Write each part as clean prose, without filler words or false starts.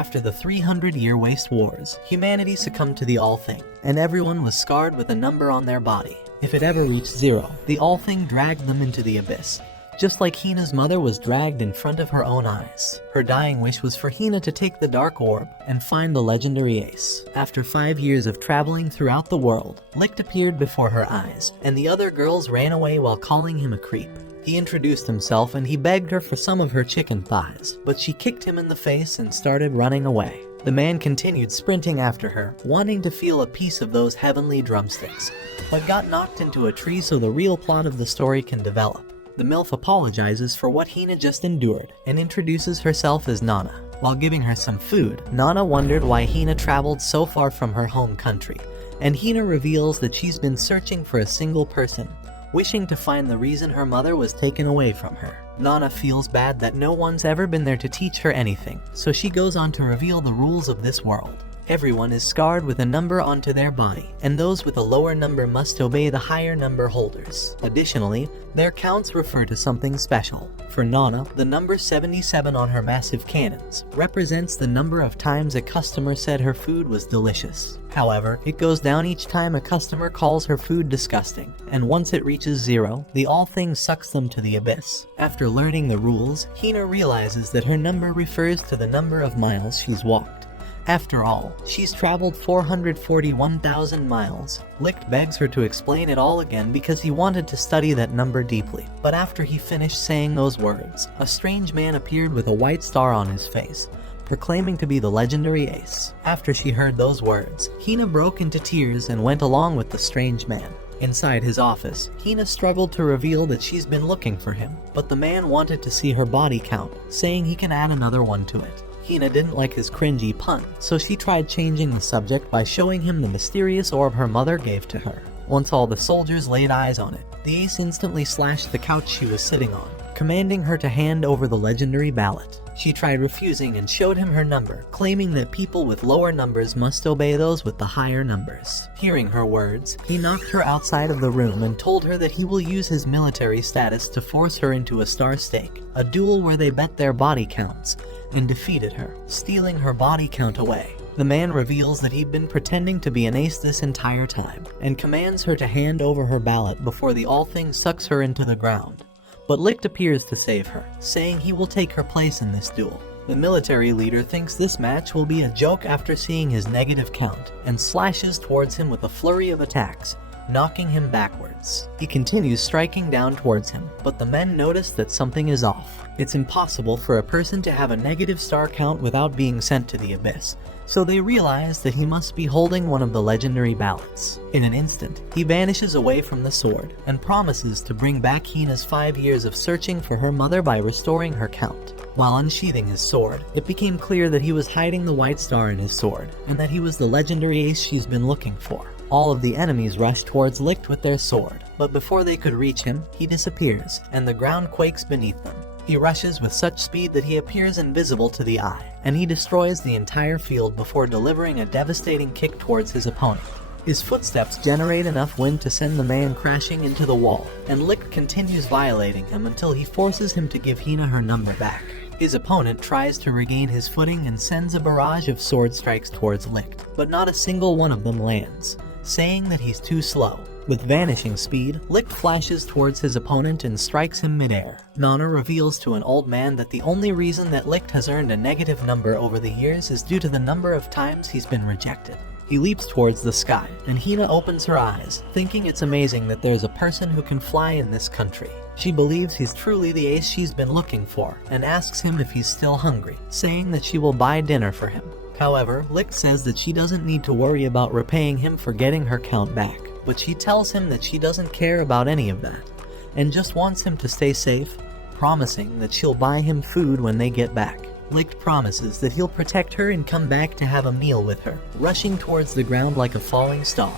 After the 300-year waste wars, humanity succumbed to the All-Thing, and everyone was scarred with a number on their body. If it ever reached 0, the All-Thing dragged them into the abyss, just like Hina's mother was dragged in front of her own eyes. Her dying wish was for Hina to take the Dark Orb and find the legendary ace. After 5 years of traveling throughout the world, Licht appeared before her eyes, and the other girls ran away while calling him a creep. He introduced himself and he begged her for some of her chicken thighs, but she kicked him in the face and started running away. The man continued sprinting after her, wanting to feel a piece of those heavenly drumsticks, but got knocked into a tree so the real plot of the story can develop. The MILF apologizes for what Hina just endured and introduces herself as Nana. While giving her some food, Nana wondered why Hina traveled so far from her home country, and Hina reveals that she's been searching for a single person, wishing to find the reason her mother was taken away from her. Nana feels bad that no one's ever been there to teach her anything, so she goes on to reveal the rules of this world. Everyone is scarred with a number onto their body, and those with a lower number must obey the higher number holders. Additionally, their counts refer to something special. For Nana, the number 77 on her massive cannons represents the number of times a customer said her food was delicious. However, it goes down each time a customer calls her food disgusting, and once it reaches 0, the All-Thing sucks them to the abyss. After learning the rules, Hina realizes that her number refers to the number of miles she's walked. After all, she's traveled 441,000 miles. Licht begs her to explain it all again because he wanted to study that number deeply. But after he finished saying those words, a strange man appeared with a white star on his face, proclaiming to be the legendary ace. After she heard those words, Hina broke into tears and went along with the strange man. Inside his office, Hina struggled to reveal that she's been looking for him, but the man wanted to see her body count, saying he can add another one to it. Hina didn't like his cringy pun, so she tried changing the subject by showing him the mysterious orb her mother gave to her. Once all the soldiers laid eyes on it, the ace instantly slashed the couch she was sitting on, commanding her to hand over the legendary ballot. She tried refusing and showed him her number, claiming that people with lower numbers must obey those with the higher numbers. Hearing her words, he knocked her outside of the room and told her that he will use his military status to force her into a star stake, a duel where they bet their body counts, and defeated her, stealing her body count away. The man reveals that he'd been pretending to be an ace this entire time, and commands her to hand over her ballot before the All-Thing sucks her into the ground. But Licht appears to save her, saying he will take her place in this duel. The military leader thinks this match will be a joke after seeing his negative count, and slashes towards him with a flurry of attacks, knocking him backwards. He continues striking down towards him, but the men notice that something is off. It's impossible for a person to have a negative star count without being sent to the abyss, so they realize that he must be holding one of the legendary ballots. In an instant, he vanishes away from the sword, and promises to bring back Hina's 5 years of searching for her mother by restoring her count. While unsheathing his sword, it became clear that he was hiding the white star in his sword, and that he was the legendary ace she's been looking for. All of the enemies rush towards Licht with their sword, but before they could reach him, he disappears, and the ground quakes beneath them. He rushes with such speed that he appears invisible to the eye, and he destroys the entire field before delivering a devastating kick towards his opponent. His footsteps generate enough wind to send the man crashing into the wall, and Licht continues violating him until he forces him to give Hina her number back. His opponent tries to regain his footing and sends a barrage of sword strikes towards Licht, but not a single one of them lands, saying that he's too slow. With vanishing speed, Licht flashes towards his opponent and strikes him midair. Nana reveals to an old man that the only reason that Licht has earned a negative number over the years is due to the number of times he's been rejected. He leaps towards the sky, and Hina opens her eyes, thinking it's amazing that there's a person who can fly in this country. She believes he's truly the ace she's been looking for, and asks him if he's still hungry, saying that she will buy dinner for him. However, Licht says that she doesn't need to worry about repaying him for getting her count back, but she tells him that she doesn't care about any of that, and just wants him to stay safe, promising that she'll buy him food when they get back. Licht promises that he'll protect her and come back to have a meal with her, rushing towards the ground like a falling star.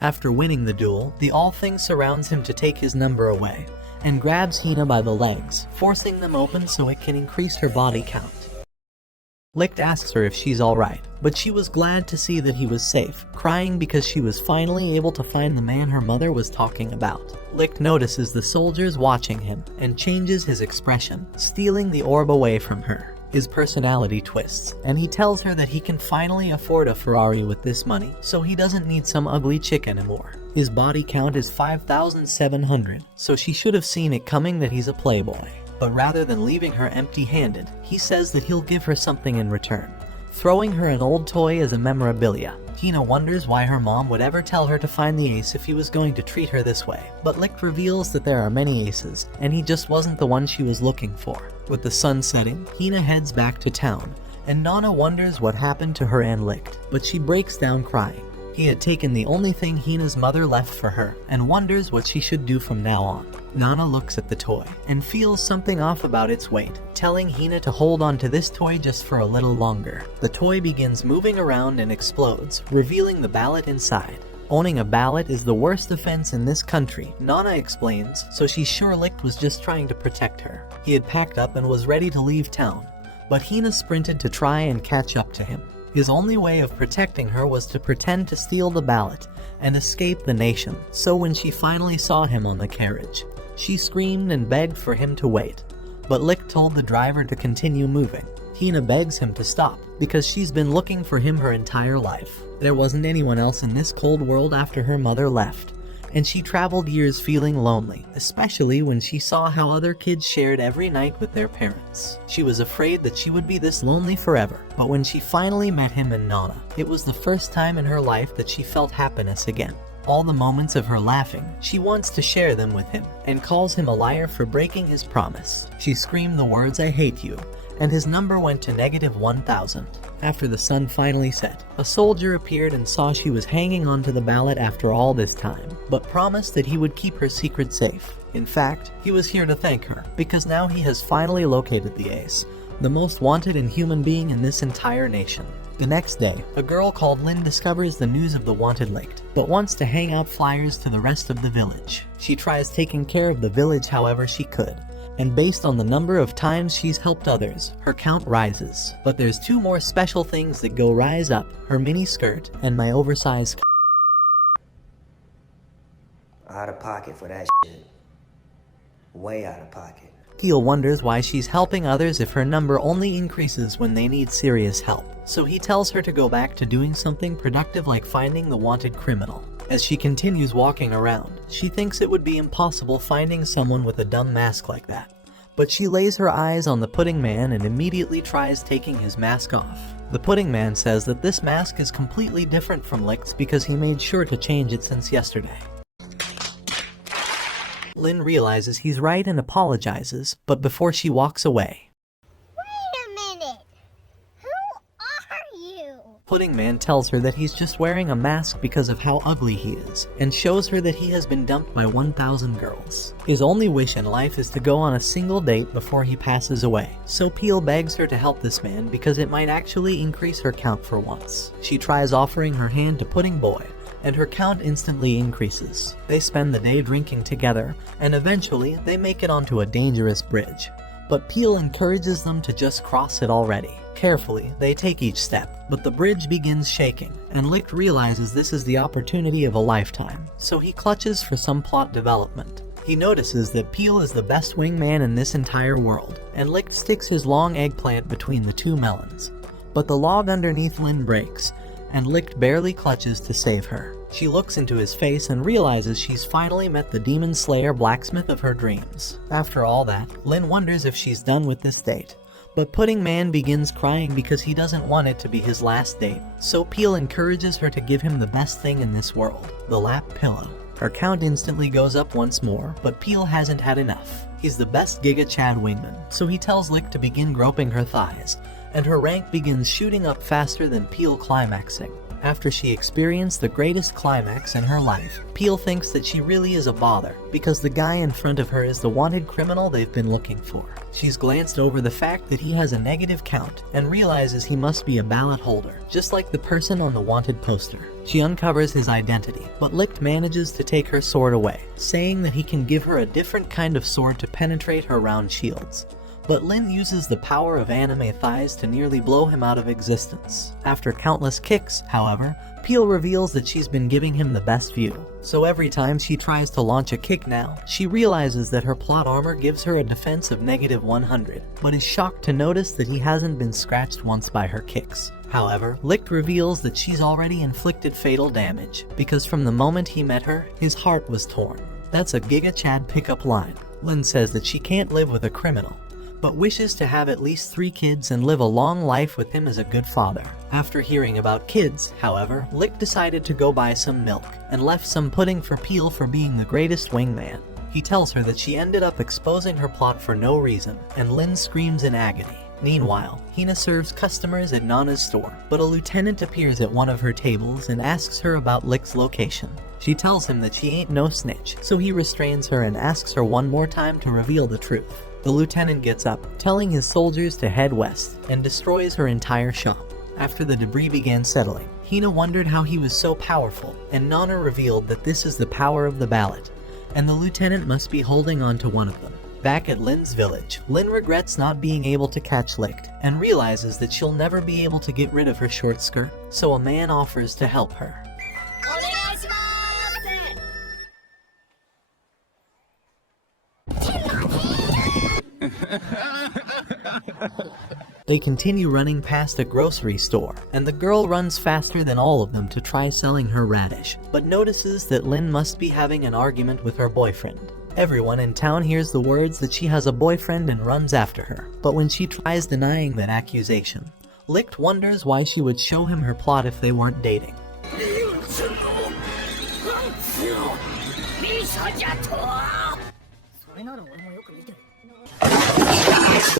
After winning the duel, the All-Thing surrounds him to take his number away, and grabs Hina by the legs, forcing them open so it can increase her body count. Licht asks her if she's alright, but she was glad to see that he was safe, crying because she was finally able to find the man her mother was talking about. Licht notices the soldiers watching him and changes his expression, stealing the orb away from her. His personality twists, and he tells her that he can finally afford a Ferrari with this money, so he doesn't need some ugly chick anymore. His body count is 5,700, so she should have seen it coming that he's a playboy. But rather than leaving her empty-handed, he says that he'll give her something in return, throwing her an old toy as a memorabilia. Hina wonders why her mom would ever tell her to find the ace if he was going to treat her this way, but Licht reveals that there are many aces, and he just wasn't the one she was looking for. With the sun setting, Hina heads back to town, and Nana wonders what happened to her and Licht, but she breaks down crying. He had taken the only thing Hina's mother left for her, and wonders what she should do from now on. Nana looks at the toy, and feels something off about its weight, telling Hina to hold on to this toy just for a little longer. The toy begins moving around and explodes, revealing the ballot inside. Owning a ballot is the worst offense in this country, Nana explains, so she's sure Licht was just trying to protect her. He had packed up and was ready to leave town, but Hina sprinted to try and catch up to him. His only way of protecting her was to pretend to steal the ballot and escape the nation, so when she finally saw him on the carriage, she screamed and begged for him to wait. But Licht told the driver to continue moving. Hina begs him to stop, because she's been looking for him her entire life. There wasn't anyone else in this cold world after her mother left, and she traveled years feeling lonely, especially when she saw how other kids shared every night with their parents. She was afraid that she would be this lonely forever, but when she finally met him and Nana, it was the first time in her life that she felt happiness again. All the moments of her laughing, she wants to share them with him, and calls him a liar for breaking his promise. She screamed the words "I hate you," and his number went to -1,000. After the sun finally set, a soldier appeared and saw she was hanging onto the ballot after all this time, but promised that he would keep her secret safe. In fact, he was here to thank her, because now he has finally located the ace, the most wanted inhuman being in this entire nation. The next day, a girl called Lynn discovers the news of the wanted Licht, but wants to hang out flyers to the rest of the village. She tries taking care of the village however she could, and based on the number of times she's helped others, her count rises. But there's two more special things that go rise up, her mini skirt and my oversized Out of pocket for that shit. Way out of pocket. Keel wonders why she's helping others if her number only increases when they need serious help. So he tells her to go back to doing something productive like finding the wanted criminal. As she continues walking around, she thinks it would be impossible finding someone with a dumb mask like that. But she lays her eyes on the pudding man and immediately tries taking his mask off. The pudding man says that this mask is completely different from Licht's because he made sure to change it since yesterday. Lynn realizes he's right and apologizes, but before she walks away, Wait a minute! Who are you? Pudding Man tells her that he's just wearing a mask because of how ugly he is, and shows her that he has been dumped by 1,000 girls. His only wish in life is to go on a single date before he passes away, so Peel begs her to help this man because it might actually increase her count for once. She tries offering her hand to Pudding Boy, and her count instantly increases. They spend the day drinking together, and eventually they make it onto a dangerous bridge. But Peel encourages them to just cross it already. Carefully, they take each step, but the bridge begins shaking, and Licht realizes this is the opportunity of a lifetime, so he clutches for some plot development. He notices that Peel is the best wingman in this entire world, and Licht sticks his long eggplant between the two melons. But the log underneath Lynn breaks, and Licht barely clutches to save her. She looks into his face and realizes she's finally met the demon slayer blacksmith of her dreams. After all that, Lynn wonders if she's done with this date. But Pudding Man begins crying because he doesn't want it to be his last date, so Peel encourages her to give him the best thing in this world, the lap pillow. Her count instantly goes up once more, but Peel hasn't had enough. He's the best Giga Chad wingman, so he tells Licht to begin groping her thighs, and her rank begins shooting up faster than Peel climaxing. After she experienced the greatest climax in her life, Peel thinks that she really is a bother, because the guy in front of her is the wanted criminal they've been looking for. She's glanced over the fact that he has a negative count, and realizes he must be a ballot holder, just like the person on the wanted poster. She uncovers his identity, but Licht manages to take her sword away, saying that he can give her a different kind of sword to penetrate her round shields. but Lin uses the power of anime thighs to nearly blow him out of existence. After countless kicks, however, Peel reveals that she's been giving him the best view. So every time she tries to launch a kick now, she realizes that her plot armor gives her a defense of -100, but is shocked to notice that he hasn't been scratched once by her kicks. However, Licht reveals that she's already inflicted fatal damage, because from the moment he met her, his heart was torn. That's a Giga Chad pickup line. Lin says that she can't live with a criminal, but wishes to have at least 3 kids and live a long life with him as a good father. After hearing about kids, however, Licht decided to go buy some milk, and left some pudding for Peel for being the greatest wingman. He tells her that she ended up exposing her plot for no reason, and Lin screams in agony. Meanwhile, Hina serves customers at Nana's store, but a lieutenant appears at one of her tables and asks her about Licht's location. She tells him that she ain't no snitch, so he restrains her and asks her one more time to reveal the truth. The lieutenant gets up, telling his soldiers to head west, and destroys her entire shop. After the debris began settling, Hina wondered how he was so powerful, and Nana revealed that this is the power of the ballot, and the lieutenant must be holding on to one of them. Back at Lin's village, Lin regrets not being able to catch Licht, and realizes that she'll never be able to get rid of her short skirt, so a man offers to help her. They continue running past a grocery store, and the girl runs faster than all of them to try selling her radish, but notices that Lin must be having an argument with her boyfriend. Everyone in town hears the words that she has a boyfriend and runs after her, but when she tries denying that accusation, Licht wonders why she would show him her plot if they weren't dating.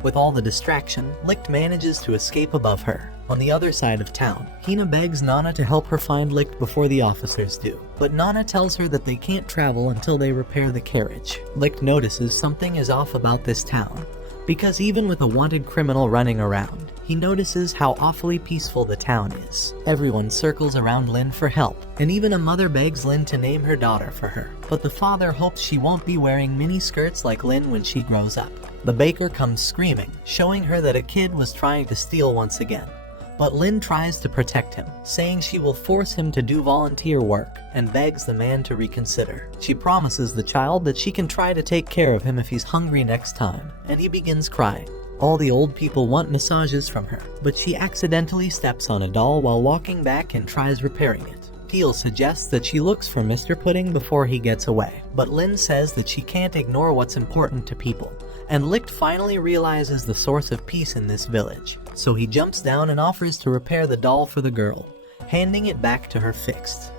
With all the distraction, Licht manages to escape above her. On the other side of town, Hina begs Nana to help her find Licht before the officers do, but Nana tells her that they can't travel until they repair the carriage. Licht notices something is off about this town, because even with a wanted criminal running around, he notices how awfully peaceful the town is. Everyone circles around Lin for help, and even a mother begs Lin to name her daughter for her, but the father hopes she won't be wearing mini skirts like Lin when she grows up. The baker comes screaming, showing her that a kid was trying to steal once again. But Lin tries to protect him, saying she will force him to do volunteer work, and begs the man to reconsider. She promises the child that she can try to take care of him if he's hungry next time, and he begins crying. All the old people want massages from her, but she accidentally steps on a doll while walking back and tries repairing it. Peel suggests that she looks for Mr. Pudding before he gets away, but Lin says that she can't ignore what's important to people, and Licht finally realizes the source of peace in this village, so he jumps down and offers to repair the doll for the girl, handing it back to her fixed.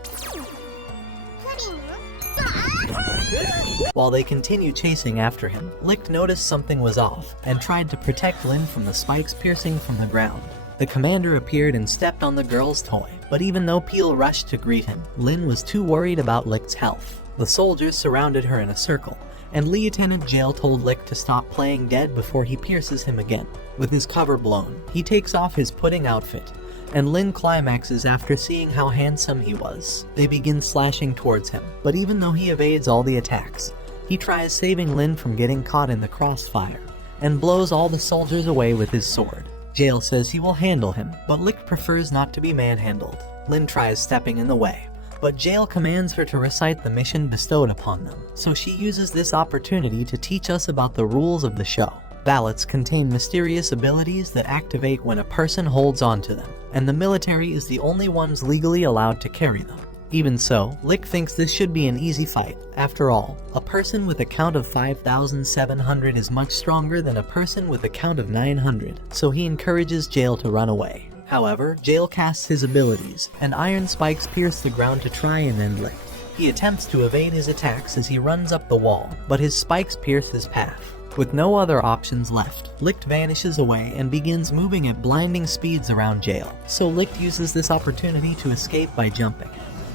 While they continue chasing after him, Licht noticed something was off, and tried to protect Lin from the spikes piercing from the ground. The commander appeared and stepped on the girl's toy, but even though Peel rushed to greet him, Lin was too worried about Licht's health. The soldiers surrounded her in a circle, and Lieutenant Jail told Licht to stop playing dead before he pierces him again. With his cover blown, he takes off his pudding outfit, and Lin climaxes after seeing how handsome he was. They begin slashing towards him, but even though he evades all the attacks, he tries saving Lin from getting caught in the crossfire, and blows all the soldiers away with his sword. Jail says he will handle him, but Licht prefers not to be manhandled. Lin tries stepping in the way, but Jail commands her to recite the mission bestowed upon them, so she uses this opportunity to teach us about the rules of the show. Ballots contain mysterious abilities that activate when a person holds on to them, and the military is the only ones legally allowed to carry them. Even so, Licht thinks this should be an easy fight. After all, a person with a count of 5,700 is much stronger than a person with a count of 900, so he encourages Jail to run away. However, Jail casts his abilities, and iron spikes pierce the ground to try and end Licht. He attempts to evade his attacks as he runs up the wall, but his spikes pierce his path. With no other options left, Licht vanishes away and begins moving at blinding speeds around Jail, so Licht uses this opportunity to escape by jumping.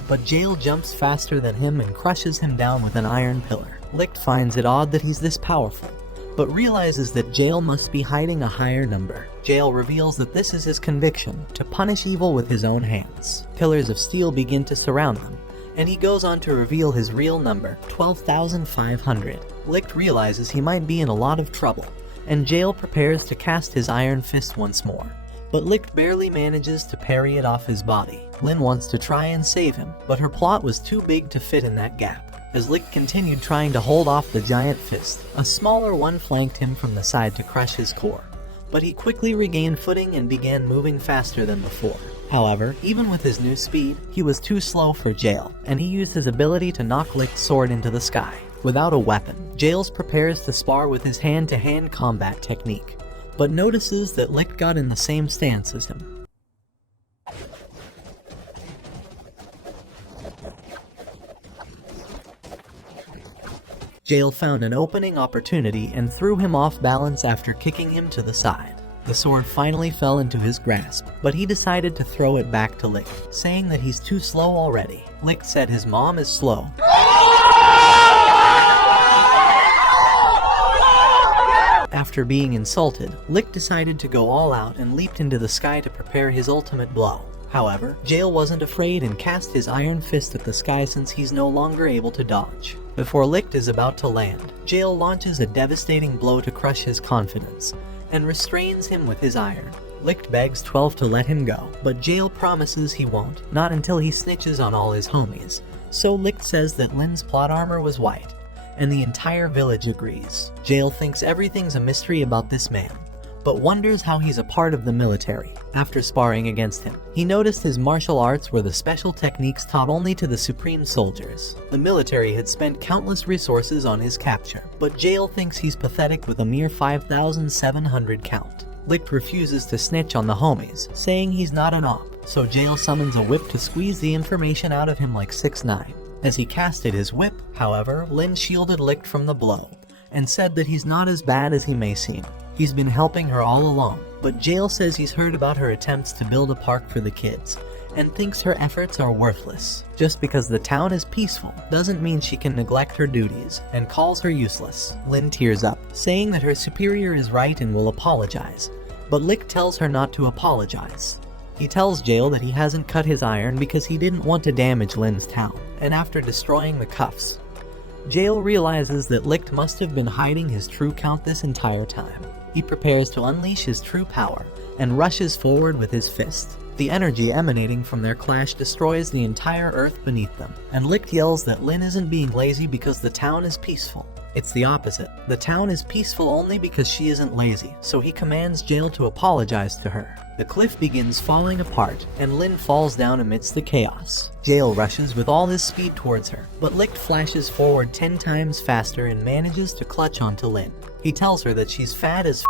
But Jail jumps faster than him and crushes him down with an iron pillar. Licht finds it odd that he's this powerful, but realizes that Jail must be hiding a higher number. Jail reveals that this is his conviction, to punish evil with his own hands. Pillars of steel begin to surround them, and he goes on to reveal his real number, 12,500. Licht realizes he might be in a lot of trouble, and Jail prepares to cast his iron fist once more. But Licht barely manages to parry it off his body. Lin wants to try and save him, but her plot was too big to fit in that gap. As Licht continued trying to hold off the giant fist, a smaller one flanked him from the side to crush his core. But he quickly regained footing and began moving faster than before. However, even with his new speed, he was too slow for Jail, and he used his ability to knock Licht's sword into the sky. Without a weapon, Jails prepares to spar with his hand-to-hand combat technique, but notices that Licht got in the same stance as him. Jail found an opening opportunity and threw him off balance after kicking him to the side. The sword finally fell into his grasp, but he decided to throw it back to Licht, saying that he's too slow already. Licht said his mom is slow. After being insulted, Licht decided to go all out and leaped into the sky to prepare his ultimate blow. However, Jail wasn't afraid and cast his iron fist at the sky since he's no longer able to dodge. Before Licht is about to land, Jail launches a devastating blow to crush his confidence, and restrains him with his iron. Licht begs 12 to let him go, but Jail promises he won't, not until he snitches on all his homies. So Licht says that Lin's plot armor was white, and the entire village agrees. Jail thinks everything's a mystery about this man, but wonders how he's a part of the military. After sparring against him, he noticed his martial arts were the special techniques taught only to the supreme soldiers. The military had spent countless resources on his capture, but Jail thinks he's pathetic with a mere 5,700 count. Licht refuses to snitch on the homies, saying he's not an op, so Jail summons a whip to squeeze the information out of him like 6ix9ine. As he casted his whip, however, Lin shielded Licht from the blow, and said that he's not as bad as he may seem. He's been helping her all along, but Jail says he's heard about her attempts to build a park for the kids, and thinks her efforts are worthless. Just because the town is peaceful doesn't mean she can neglect her duties, and calls her useless. Lin tears up, saying that her superior is right and will apologize, but Licht tells her not to apologize. He tells Jail that he hasn't cut his iron because he didn't want to damage Lin's town, and after destroying the cuffs, Jail realizes that Licht must have been hiding his true count this entire time. He prepares to unleash his true power, and rushes forward with his fist. The energy emanating from their clash destroys the entire earth beneath them, and Licht yells that Lin isn't being lazy because the town is peaceful. It's the opposite. The town is peaceful only because she isn't lazy, so he commands Jail to apologize to her. The cliff begins falling apart, and Lin falls down amidst the chaos. Jail rushes with all his speed towards her, but Licht flashes forward 10 times faster and manages to clutch onto Lin. He tells her that she's fat as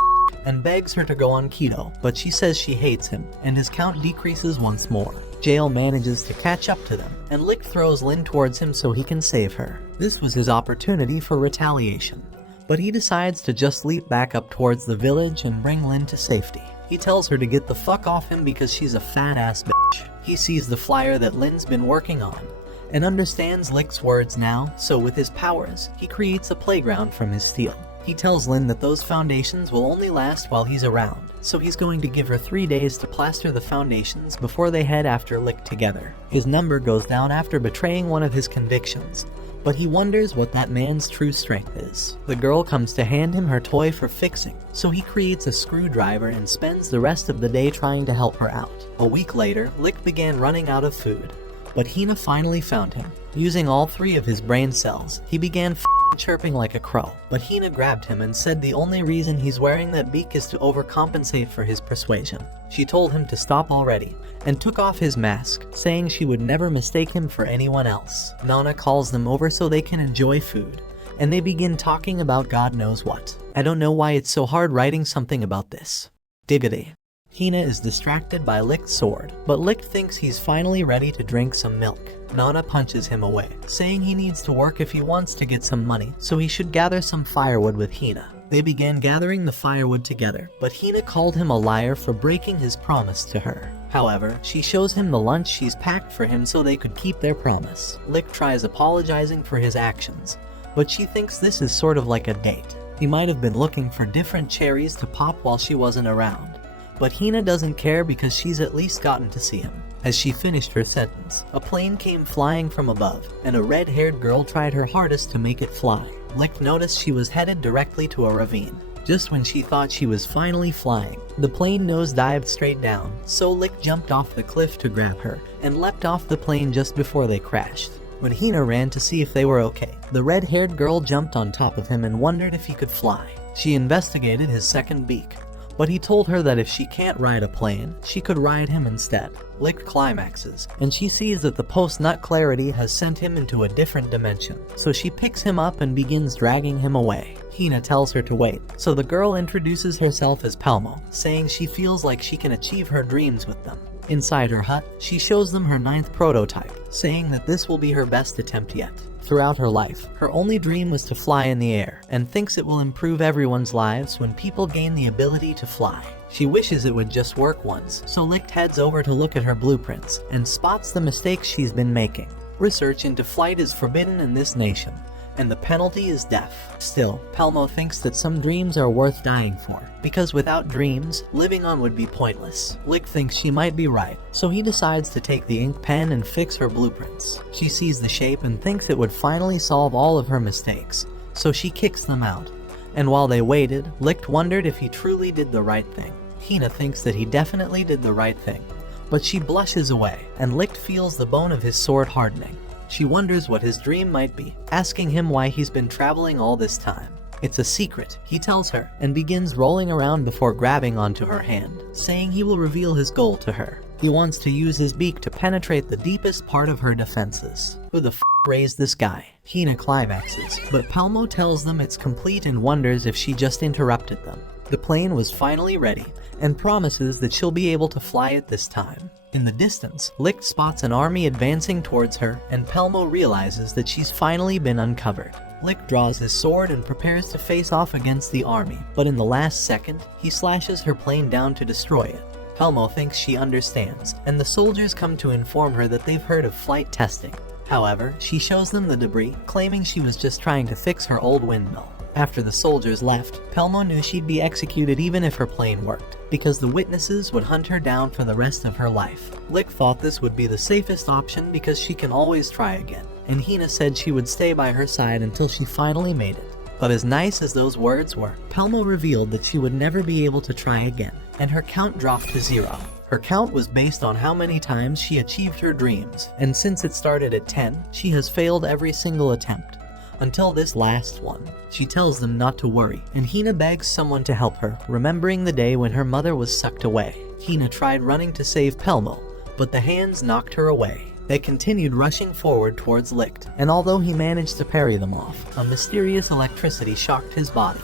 and begs her to go on keto, but she says she hates him, and his count decreases once more. Jail manages to catch up to them, and Licht throws Lin towards him so he can save her. This was his opportunity for retaliation, but he decides to just leap back up towards the village and bring Lin to safety. He tells her to get the fuck off him because she's a fat ass bitch. He sees the flyer that Lin's been working on, and understands Licht's words now, so with his powers, he creates a playground from his steel. He tells Lin that those foundations will only last while he's around, so he's going to give her 3 days to plaster the foundations before they head after Licht together. His number goes down after betraying one of his convictions, but he wonders what that man's true strength is. The girl comes to hand him her toy for fixing, so he creates a screwdriver and spends the rest of the day trying to help her out. A week later, Licht began running out of food, but Hina finally found him. Using all 3 of his brain cells, he began chirping like a crow, but Hina grabbed him and said the only reason he's wearing that beak is to overcompensate for his persuasion. She told him to stop already, and took off his mask, saying she would never mistake him for anyone else. Nana calls them over so they can enjoy food, and they begin talking about God knows what. I don't know why it's so hard writing something about this. Diggity. Hina is distracted by Licht's sword, but Licht thinks he's finally ready to drink some milk. Nana punches him away, saying he needs to work if he wants to get some money, so he should gather some firewood with Hina. They began gathering the firewood together, but Hina called him a liar for breaking his promise to her. However, she shows him the lunch she's packed for him so they could keep their promise. Licht tries apologizing for his actions, but she thinks this is sort of like a date. He might have been looking for different cherries to pop while she wasn't around, but Hina doesn't care because she's at least gotten to see him. As she finished her sentence, a plane came flying from above, and a red-haired girl tried her hardest to make it fly. Licht noticed she was headed directly to a ravine. Just when she thought she was finally flying, the plane nosedived straight down, so Lick jumped off the cliff to grab her and leapt off the plane just before they crashed. When Hina ran to see if they were okay, the red-haired girl jumped on top of him and wondered if he could fly. She investigated his second beak, but he told her that if she can't ride a plane, she could ride him instead. Lick climaxes, and she sees that the post-nut clarity has sent him into a different dimension, so she picks him up and begins dragging him away. Hina tells her to wait, so the girl introduces herself as Palmo, saying she feels like she can achieve her dreams with them. Inside her hut, she shows them her 9th prototype, saying that this will be her best attempt yet. Throughout her life, her only dream was to fly in the air, and thinks it will improve everyone's lives when people gain the ability to fly. She wishes it would just work once, so Licht heads over to look at her blueprints, and spots the mistakes she's been making. Research into flight is forbidden in this nation, and the penalty is death. Still, Palmo thinks that some dreams are worth dying for, because without dreams, living on would be pointless. Lick thinks she might be right, so he decides to take the ink pen and fix her blueprints. She sees the shape and thinks it would finally solve all of her mistakes, so she kicks them out. And while they waited, Licht wondered if he truly did the right thing. Hina thinks that he definitely did the right thing, but she blushes away, and Licht feels the bone of his sword hardening. She wonders what his dream might be, asking him why he's been traveling all this time. It's a secret, he tells her, and begins rolling around before grabbing onto her hand, saying he will reveal his goal to her. He wants to use his beak to penetrate the deepest part of her defenses. Who the f*** raised this guy? Hina climaxes, but Palmo tells them it's complete and wonders if she just interrupted them. The plane was finally ready, and promises that she'll be able to fly it this time. In the distance, Licht spots an army advancing towards her, and Palmo realizes that she's finally been uncovered. Licht draws his sword and prepares to face off against the army, but in the last second, he slashes her plane down to destroy it. Palmo thinks she understands, and the soldiers come to inform her that they've heard of flight testing. However, she shows them the debris, claiming she was just trying to fix her old windmill. After the soldiers left, Palmo knew she'd be executed even if her plane worked, because the witnesses would hunt her down for the rest of her life. Lick thought this would be the safest option because she can always try again, and Hina said she would stay by her side until she finally made it. But as nice as those words were, Palmo revealed that she would never be able to try again, and her count dropped to 0. Her count was based on how many times she achieved her dreams, and since it started at 10, she has failed every single attempt. Until this last one. She tells them not to worry, and Hina begs someone to help her, remembering the day when her mother was sucked away. Hina tried running to save Palmo, but the hands knocked her away. They continued rushing forward towards Licht, and although he managed to parry them off, a mysterious electricity shocked his body,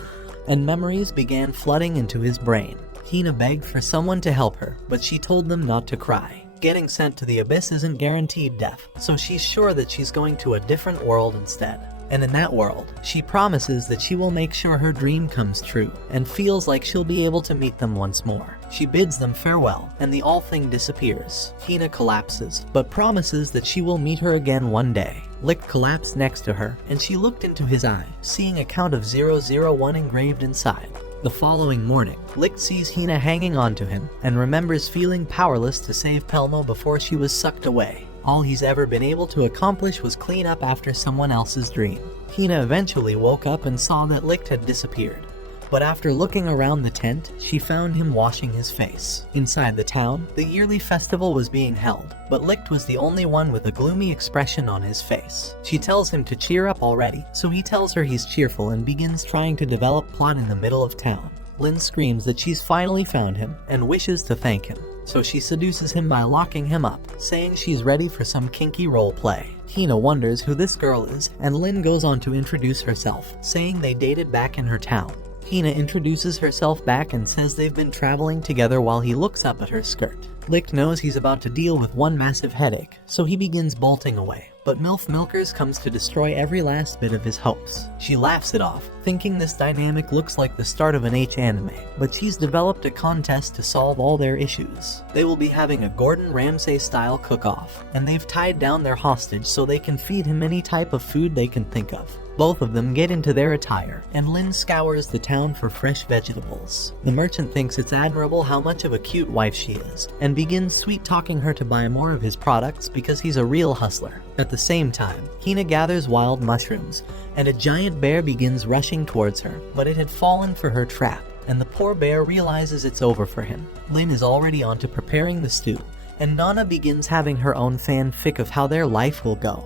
and memories began flooding into his brain. Hina begged for someone to help her, but she told them not to cry. Getting sent to the abyss isn't guaranteed death, so she's sure that she's going to a different world instead. And in that world, she promises that she will make sure her dream comes true, and feels like she'll be able to meet them once more. She bids them farewell, and the all-thing disappears. Hina collapses, but promises that she will meet her again one day. Licht collapsed next to her, and she looked into his eye, seeing a count of 001 engraved inside. The following morning, Licht sees Hina hanging onto him, and remembers feeling powerless to save Palmo before she was sucked away. All he's ever been able to accomplish was clean up after someone else's dream. Hina eventually woke up and saw that Licht had disappeared. But after looking around the tent, she found him washing his face. Inside the town, the yearly festival was being held, but Licht was the only one with a gloomy expression on his face. She tells him to cheer up already, so he tells her he's cheerful and begins trying to develop plot in the middle of town. Lynn screams that she's finally found him and wishes to thank him, so she seduces him by locking him up, saying she's ready for some kinky role play. Hina wonders who this girl is, and Lynn goes on to introduce herself, saying they dated back in her town. Hina introduces herself back and says they've been traveling together while he looks up at her skirt. Licht knows he's about to deal with one massive headache, so he begins bolting away. But MILF Milkers comes to destroy every last bit of his hopes. She laughs it off, thinking this dynamic looks like the start of an H anime, but she's developed a contest to solve all their issues. They will be having a Gordon Ramsay-style cook-off, and they've tied down their hostage so they can feed him any type of food they can think of. Both of them get into their attire, and Lin scours the town for fresh vegetables. The merchant thinks it's admirable how much of a cute wife she is, and begins sweet-talking her to buy more of his products because he's a real hustler. At the same time, Hina gathers wild mushrooms, and a giant bear begins rushing towards her, but it had fallen for her trap, and the poor bear realizes it's over for him. Lin is already on to preparing the stew, and Nana begins having her own fanfic of how their life will go.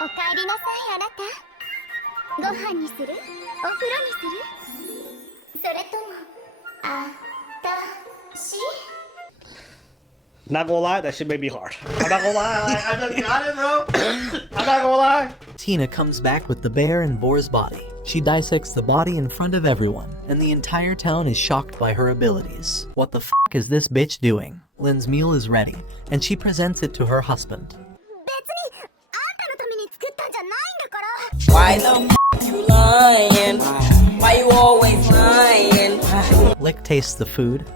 おかえりなさいあなた。ご飯にする？お風呂にする？それともあたし？ Not gonna lie, that shit made me hard. I'm not gonna lie, I just got it, bro. I'm not gonna lie. Tina comes back with the bear and boar's body. She dissects the body in front of everyone, and the entire town is shocked by her abilities. What the f*** is this bitch doing? Lin's meal is ready, and she presents it to her husband. 別にあんたのために作ったんじゃないんだから。 Why the f you lying? Why you always lying? Lick tastes the food.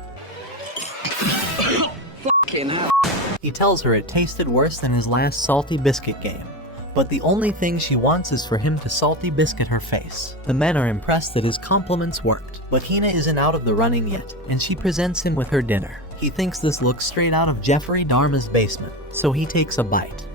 He tells her it tasted worse than his last salty biscuit game. But the only thing she wants is for him to salty biscuit her face. The men are impressed that his compliments worked, but Hina isn't out of the running yet, and she presents him with her dinner. He thinks this looks straight out of Jeffrey Dahmer's basement, so he takes a bite.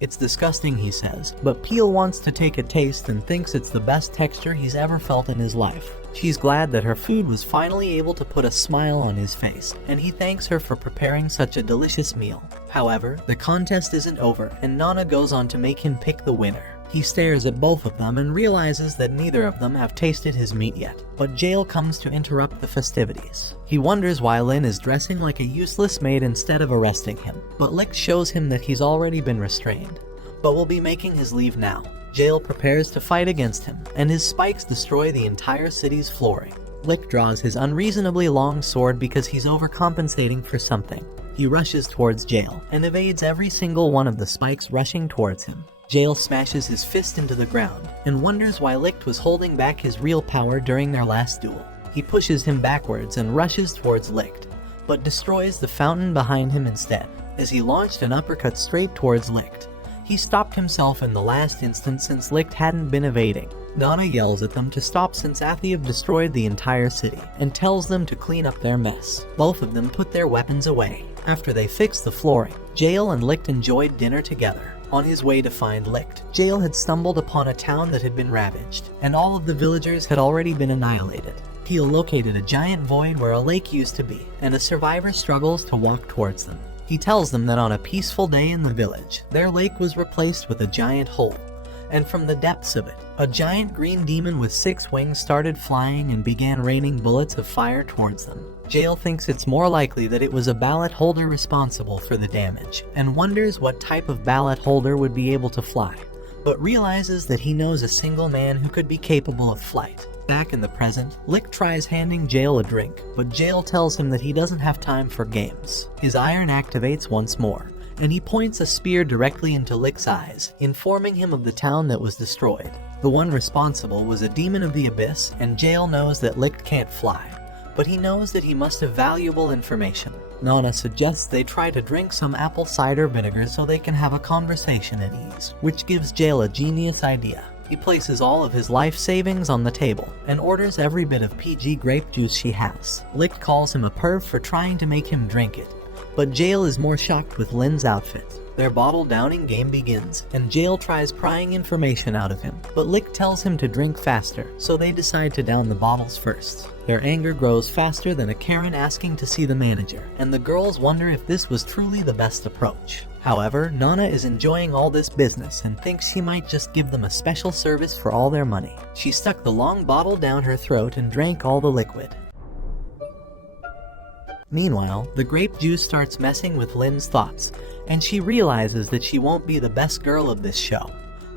It's disgusting, he says, but Peel wants to take a taste and thinks it's the best texture he's ever felt in his life. She's glad that her food was finally able to put a smile on his face, and he thanks her for preparing such a delicious meal. However, the contest isn't over, and Nana goes on to make him pick the winner. He stares at both of them and realizes that neither of them have tasted his meat yet, but Jail comes to interrupt the festivities. He wonders why Lin is dressing like a useless maid instead of arresting him, but Lick shows him that he's already been restrained, but will be making his leave now. Jail prepares to fight against him, and his spikes destroy the entire city's flooring. Lick draws his unreasonably long sword because he's overcompensating for something. He rushes towards Jail, and evades every single one of the spikes rushing towards him. Jail smashes his fist into the ground, and wonders why Licht was holding back his real power during their last duel. He pushes him backwards and rushes towards Licht, but destroys the fountain behind him instead, as he launched an uppercut straight towards Licht. He stopped himself in the last instant since Licht hadn't been evading. Nana yells at them to stop since Athiev destroyed the entire city, and tells them to clean up their mess. Both of them put their weapons away. After they fixed the flooring, Jail and Licht enjoyed dinner together. On his way to find Licht, Jail had stumbled upon a town that had been ravaged, and all of the villagers had already been annihilated. Peel located a giant void where a lake used to be, and a survivor struggles to walk towards them. He tells them that on a peaceful day in the village, their lake was replaced with a giant hole, and from the depths of it, a giant green demon with 6 wings started flying and began raining bullets of fire towards them. Jail thinks it's more likely that it was a ballot holder responsible for the damage, and wonders what type of ballot holder would be able to fly, but realizes that he knows a single man who could be capable of flight. Back in the present, Lick tries handing Jail a drink, but Jail tells him that he doesn't have time for games. His iron activates once more, and he points a spear directly into Lick's eyes, informing him of the town that was destroyed. The one responsible was a demon of the abyss, and Jail knows that Lick can't fly, but he knows that he must have valuable information. Nana suggests they try to drink some apple cider vinegar so they can have a conversation at ease, which gives Jail a genius idea. He places all of his life savings on the table, and orders every bit of PG grape juice she has. Lick calls him a perv for trying to make him drink it, but Jail is more shocked with Lin's outfit. Their bottle downing game begins, and Jail tries prying information out of him, but Lick tells him to drink faster, so they decide to down the bottles first. Their anger grows faster than a Karen asking to see the manager, and the girls wonder if this was truly the best approach. However, Nana is enjoying all this business and thinks she might just give them a special service for all their money. She stuck the long bottle down her throat and drank all the liquid. Meanwhile, the grape juice starts messing with Lin's thoughts, and she realizes that she won't be the best girl of this show,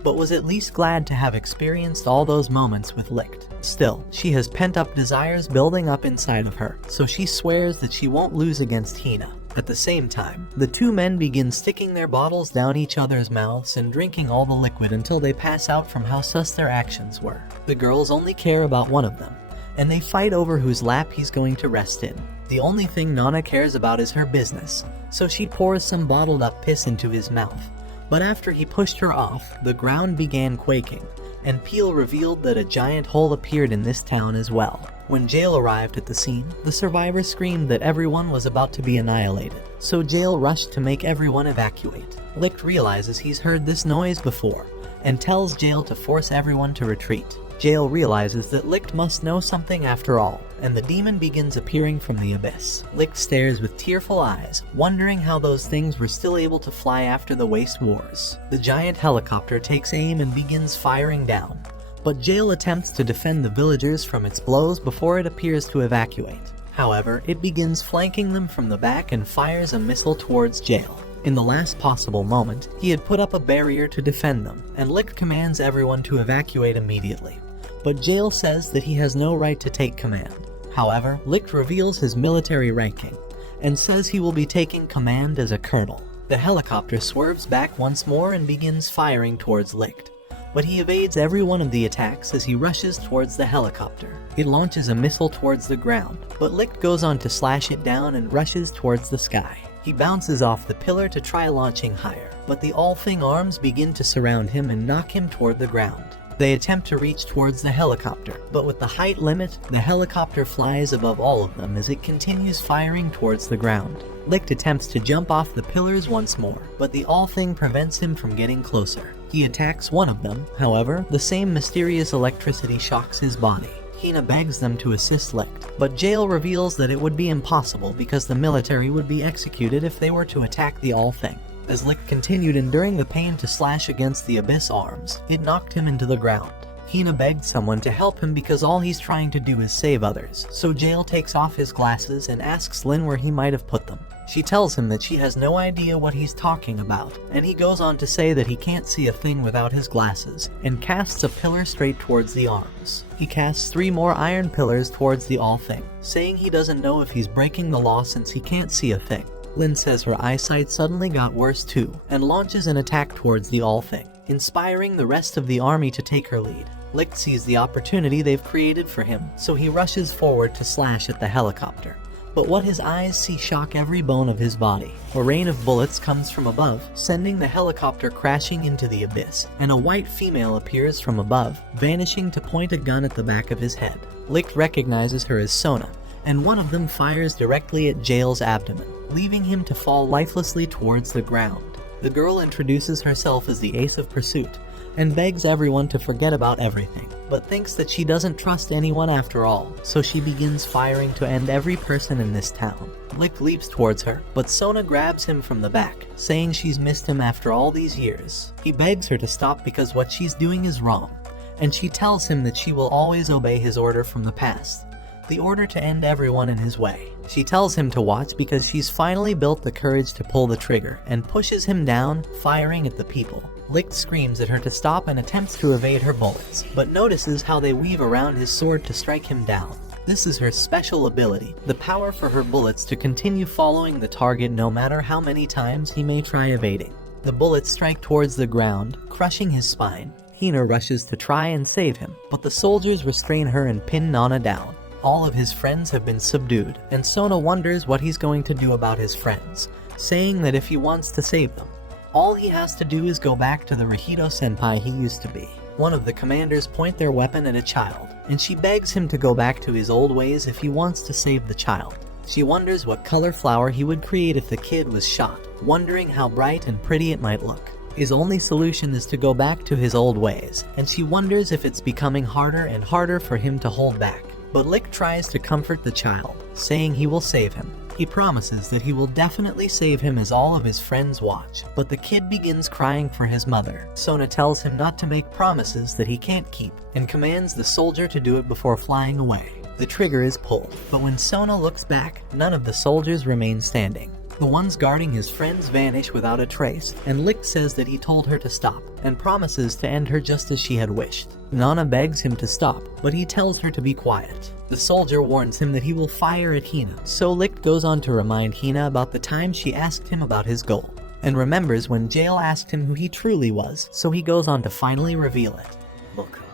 but was at least glad to have experienced all those moments with Licht. Still, she has pent-up desires building up inside of her, so she swears that she won't lose against Hina. At the same time, the two men begin sticking their bottles down each other's mouths and drinking all the liquid until they pass out from how sus their actions were. The girls only care about one of them, and they fight over whose lap he's going to rest in. The only thing Nana cares about is her business, so she pours some bottled up piss into his mouth. But after he pushed her off, the ground began quaking, and Peel revealed that a giant hole appeared in this town as well. When Jail arrived at the scene, the survivors screamed that everyone was about to be annihilated, so Jail rushed to make everyone evacuate. Licht realizes he's heard this noise before, and tells Jail to force everyone to retreat. Jail realizes that Licht must know something after all, and the demon begins appearing from the abyss. Licht stares with tearful eyes, wondering how those things were still able to fly after the Waste Wars. The giant helicopter takes aim and begins firing down, but Jail attempts to defend the villagers from its blows before it appears to evacuate. However, it begins flanking them from the back and fires a missile towards Jail. In the last possible moment, he had put up a barrier to defend them, and Licht commands everyone to evacuate immediately. But Jail says that he has no right to take command. However, Licht reveals his military ranking, and says he will be taking command as a colonel. The helicopter swerves back once more and begins firing towards Licht, but he evades every one of the attacks as he rushes towards the helicopter. It launches a missile towards the ground, but Licht goes on to slash it down and rushes towards the sky. He bounces off the pillar to try launching higher, but the All-Thing arms begin to surround him and knock him toward the ground. They attempt to reach towards the helicopter, but with the height limit, the helicopter flies above all of them as it continues firing towards the ground. Licht attempts to jump off the pillars once more, but the All-Thing prevents him from getting closer. He attacks one of them, however, the same mysterious electricity shocks his body. Hina begs them to assist Licht, but Jail reveals that it would be impossible because the military would be executed if they were to attack the All-Thing. As Licht continued enduring the pain to slash against the Abyss arms, it knocked him into the ground. Hina begged someone to help him because all he's trying to do is save others, so Jail takes off his glasses and asks Lin where he might have put them. She tells him that she has no idea what he's talking about, and he goes on to say that he can't see a thing without his glasses, and casts a pillar straight towards the arms. He casts 3 more iron pillars towards the All-Thing, saying he doesn't know if he's breaking the law since he can't see a thing. Lin says her eyesight suddenly got worse too, and launches an attack towards the All-Thing, inspiring the rest of the army to take her lead. Licht sees the opportunity they've created for him, so he rushes forward to slash at the helicopter. But what his eyes see shock every bone of his body. A rain of bullets comes from above, sending the helicopter crashing into the abyss, and a white female appears from above, vanishing to point a gun at the back of his head. Licht recognizes her as Sona, and one of them fires directly at Jail's abdomen, leaving him to fall lifelessly towards the ground. The girl introduces herself as the Ace of Pursuit, and begs everyone to forget about everything, but thinks that she doesn't trust anyone after all, so she begins firing to end every person in this town. Licht leaps towards her, but Sona grabs him from the back, saying she's missed him after all these years. He begs her to stop because what she's doing is wrong, and she tells him that she will always obey his order from the past, the order to end everyone in his way. She tells him to watch because she's finally built the courage to pull the trigger, and pushes him down, firing at the people. Licht screams at her to stop and attempts to evade her bullets, but notices how they weave around his sword to strike him down. This is her special ability, the power for her bullets to continue following the target no matter how many times he may try evading. The bullets strike towards the ground, crushing his spine. Hina rushes to try and save him, but the soldiers restrain her and pin Nana down. All of his friends have been subdued, and Sona wonders what he's going to do about his friends, saying that if he wants to save them, all he has to do is go back to the Rahito senpai he used to be. One of the commanders point their weapon at a child, and she begs him to go back to his old ways if he wants to save the child. She wonders what color flower he would create if the kid was shot, wondering how bright and pretty it might look. His only solution is to go back to his old ways, and she wonders if it's becoming harder and harder for him to hold back. But Licht tries to comfort the child, saying he will save him. He promises that he will definitely save him as all of his friends watch, but the kid begins crying for his mother. Sona tells him not to make promises that he can't keep, and commands the soldier to do it before flying away. The trigger is pulled, but when Sona looks back, none of the soldiers remain standing. The ones guarding his friends vanish without a trace, and Licht says that he told her to stop, and promises to end her just as she had wished. Nana begs him to stop, but he tells her to be quiet. The soldier warns him that he will fire at Hina, so Licht goes on to remind Hina about the time she asked him about his goal, and remembers when Jail asked him who he truly was, so he goes on to finally reveal it. 僕は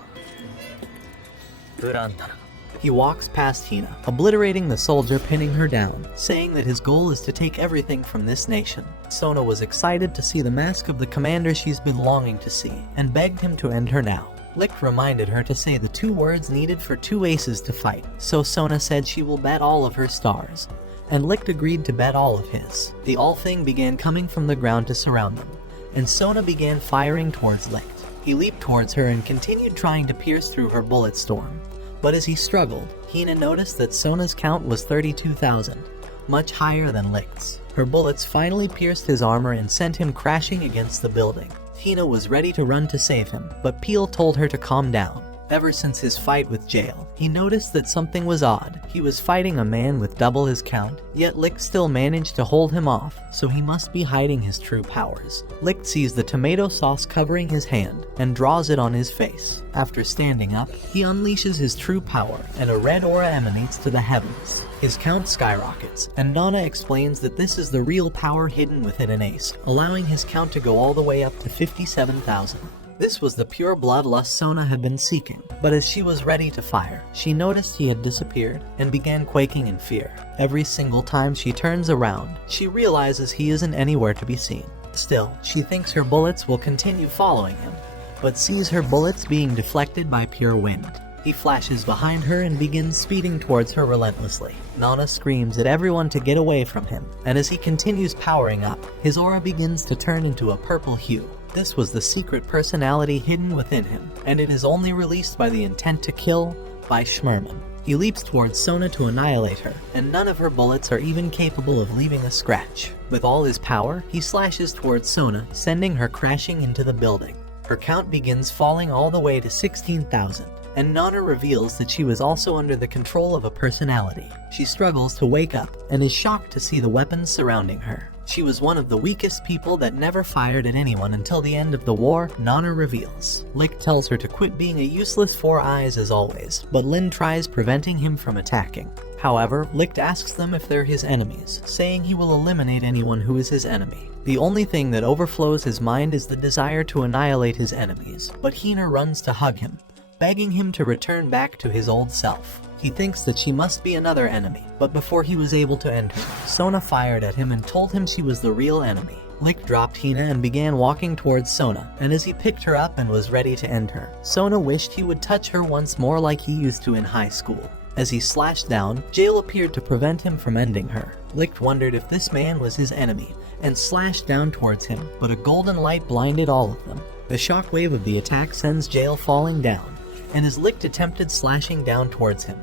ブランだな。He walks past Hina, obliterating the soldier pinning her down, saying that his goal is to take everything from this nation. Sona was excited to see the mask of the commander she's been longing to see, and begged him to end her now. Licht reminded her to say the 2 words needed for 2 aces to fight, so Sona said she will bet all of her stars, and Licht agreed to bet all of his. The All-Thing began coming from the ground to surround them, and Sona began firing towards Licht. He leaped towards her and continued trying to pierce through her bullet storm. But as he struggled, Hina noticed that Sona's count was 32,000, much higher than Licht's. Her bullets finally pierced his armor and sent him crashing against the building. Hina was ready to run to save him, but Peel told her to calm down. Ever since his fight with Jael, he noticed that something was odd. He was fighting a man with double his count, yet Licht still managed to hold him off, so he must be hiding his true powers. Licht sees the tomato sauce covering his hand and draws it on his face. After standing up, he unleashes his true power, and a red aura emanates to the heavens. His count skyrockets, and Nana explains that this is the real power hidden within an ace, allowing his count to go all the way up to 57,000. This was the pure bloodlust Sona had been seeking, but as she was ready to fire, she noticed he had disappeared and began quaking in fear. Every single time she turns around, she realizes he isn't anywhere to be seen. Still, she thinks her bullets will continue following him, but sees her bullets being deflected by pure wind. He flashes behind her and begins speeding towards her relentlessly. Nana screams at everyone to get away from him, and as he continues powering up, his aura begins to turn into a purple hue. This was the secret personality hidden within him, and it is only released by the intent to kill by Schmerman. He leaps towards Sona to annihilate her, and none of her bullets are even capable of leaving a scratch. With all his power, he slashes towards Sona, sending her crashing into the building. Her count begins falling all the way to 16,000. And Nana reveals that she was also under the control of a personality. She struggles to wake up and is shocked to see the weapons surrounding her. She was one of the weakest people that never fired at anyone until the end of the war, Nana reveals. Licht tells her to quit being a useless 4 eyes as always, but Lin tries preventing him from attacking. However, Licht asks them if they're his enemies, saying he will eliminate anyone who is his enemy. The only thing that overflows his mind is the desire to annihilate his enemies, but Hina runs to hug him, begging him to return back to his old self. He thinks that she must be another enemy, but before he was able to end her, Sona fired at him and told him she was the real enemy. Licht dropped Hina and began walking towards Sona, and as he picked her up and was ready to end her, Sona wished he would touch her once more like he used to in high school. As he slashed down, Jael appeared to prevent him from ending her. Licht wondered if this man was his enemy, and slashed down towards him, but a golden light blinded all of them. The shockwave of the attack sends Jael falling down, and as Licht attempted slashing down towards him,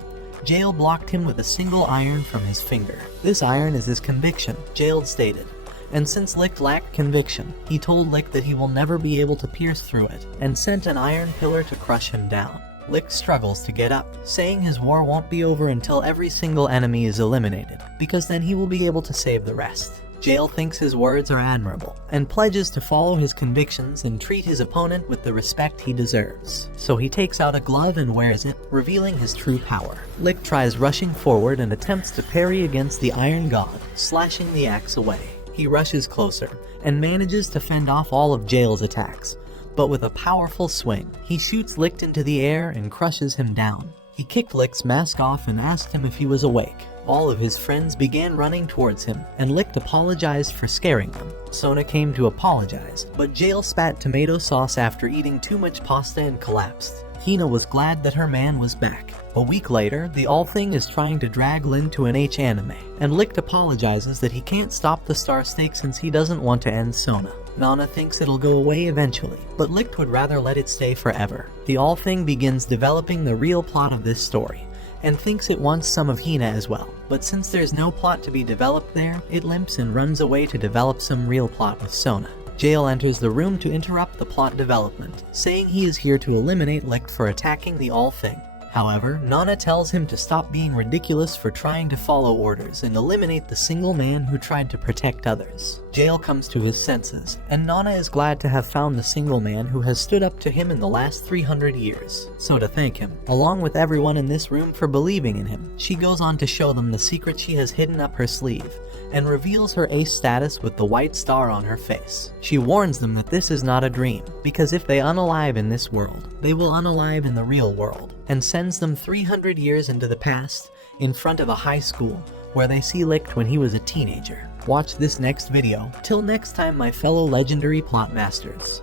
Jael blocked him with a single iron from his finger. This iron is his conviction, Jael stated, and since Licht lacked conviction, he told Licht that he will never be able to pierce through it, and sent an iron pillar to crush him down. Licht struggles to get up, saying his war won't be over until every single enemy is eliminated, because then he will be able to save the rest. Jael thinks his words are admirable, and pledges to follow his convictions and treat his opponent with the respect he deserves. So he takes out a glove and wears it, revealing his true power. Licht tries rushing forward and attempts to parry against the Iron God, slashing the axe away. He rushes closer, and manages to fend off all of Jael's attacks, but with a powerful swing, he shoots Licht into the air and crushes him down. He kicked Licht's mask off and asked him if he was awake. All of his friends began running towards him, and Licht apologized for scaring them. Sona came to apologize, but Jael spat tomato sauce after eating too much pasta and collapsed. Hina was glad that her man was back. A week later, the All-Thing is trying to drag Lin to an H anime, and Licht apologizes that he can't stop the star stake since he doesn't want to end Sona. Nana thinks it'll go away eventually, but Licht would rather let it stay forever. The All-Thing begins developing the real plot of this story, and thinks it wants some of Hina as well. But since there's no plot to be developed there, it limps and runs away to develop some real plot with Sona. Jael enters the room to interrupt the plot development, saying he is here to eliminate Licht for attacking the All-Thing. However, Nana tells him to stop being ridiculous for trying to follow orders and eliminate the single man who tried to protect others. Jael comes to his senses, and Nana is glad to have found the single man who has stood up to him in the last 300 years. So to thank him, along with everyone in this room for believing in him, she goes on to show them the secret she has hidden up her sleeve, and reveals her ace status with the white star on her face. She warns them that this is not a dream, because if they unalive in this world, they will unalive in the real world, and sends them 300 years into the past in front of a high school where they see Licht when he was a teenager. Watch this next video. Till next time, my fellow legendary plot masters.